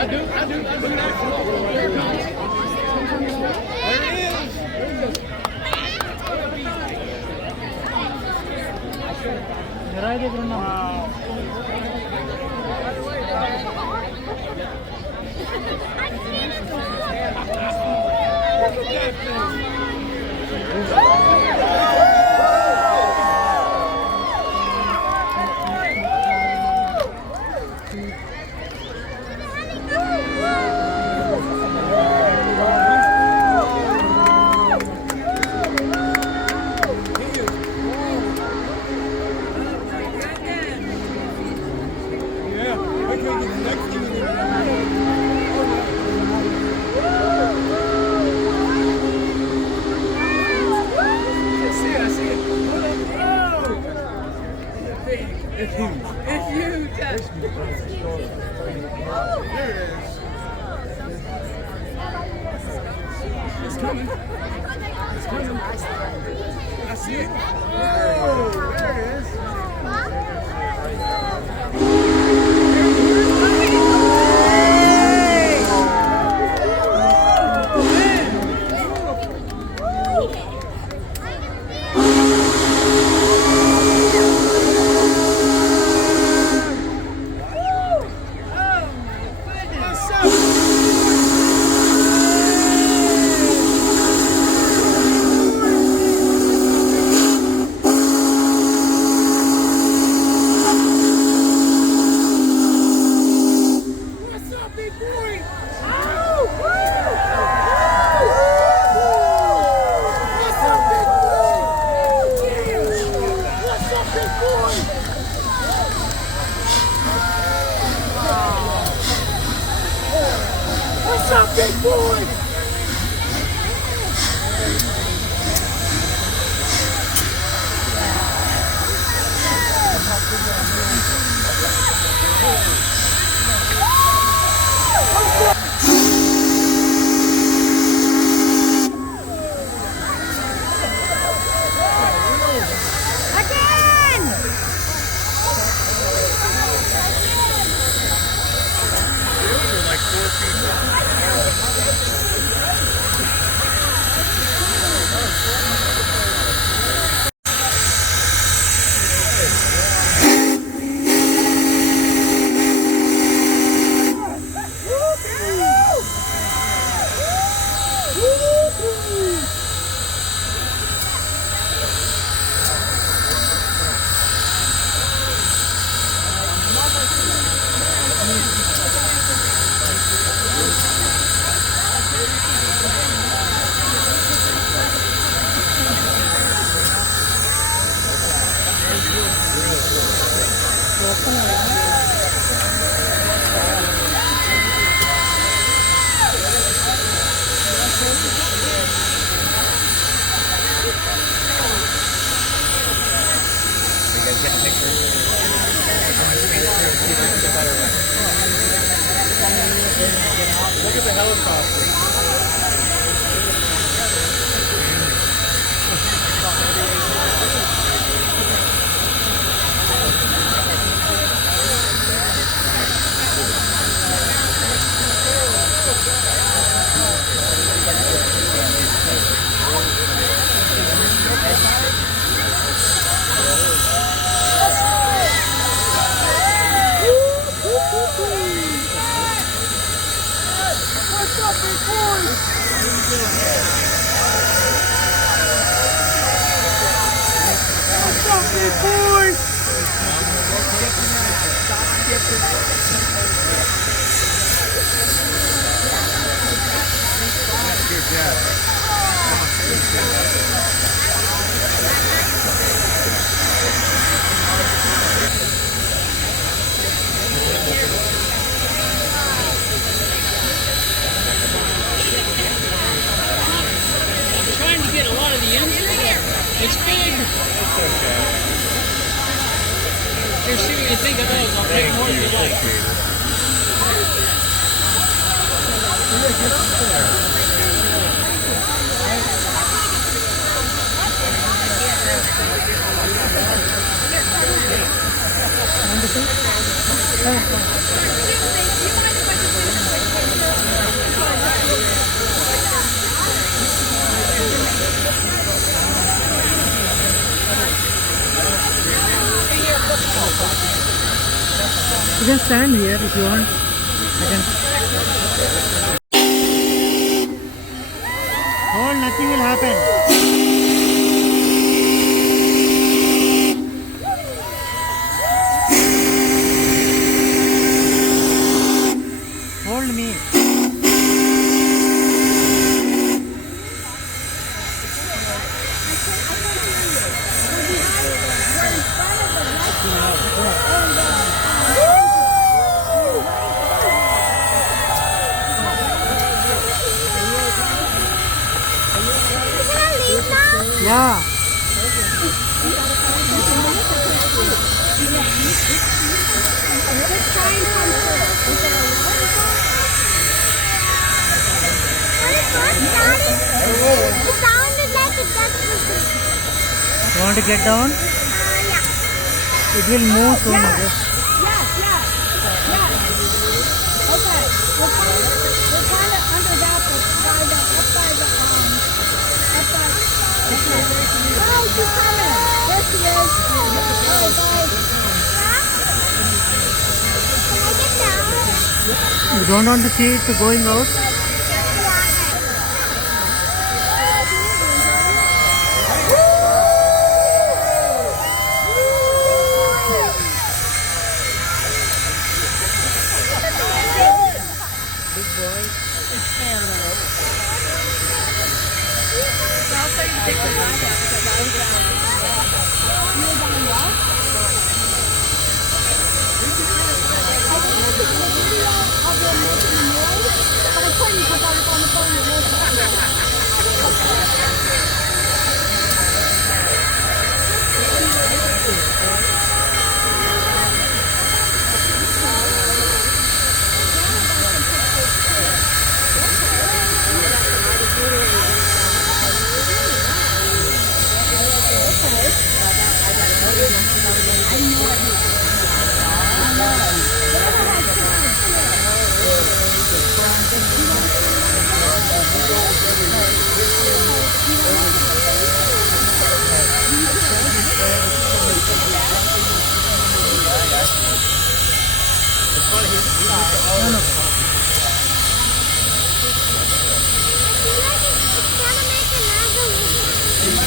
Look at the helicopter. It's big. It's okay. Here, see what you think of those. I'll take more if you like. You mind if I just You can stand here if you want. I can. Hold, nothing will happen. Hold me. Yeah. You want to get down? It will move soon. Yes, yes, yes. Okay, we're kind of under that, but up by the, oh, she's coming. There she is. Oh, bye. Can I get down? You don't want to see it going out?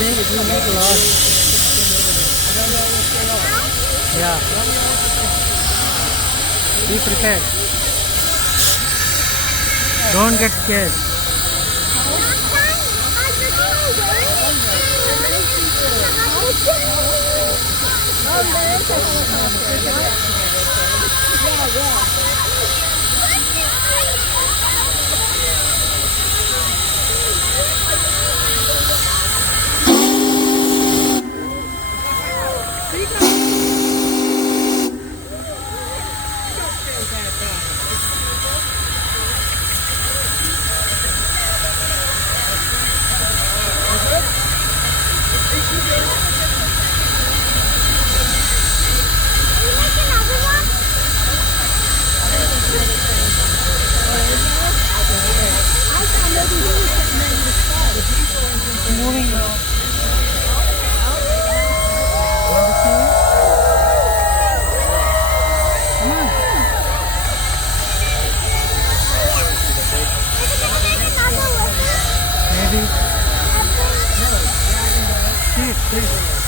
It will make a lot. Yeah. Be prepared. Don't get scared. Moving now. Come on. Maybe. See it.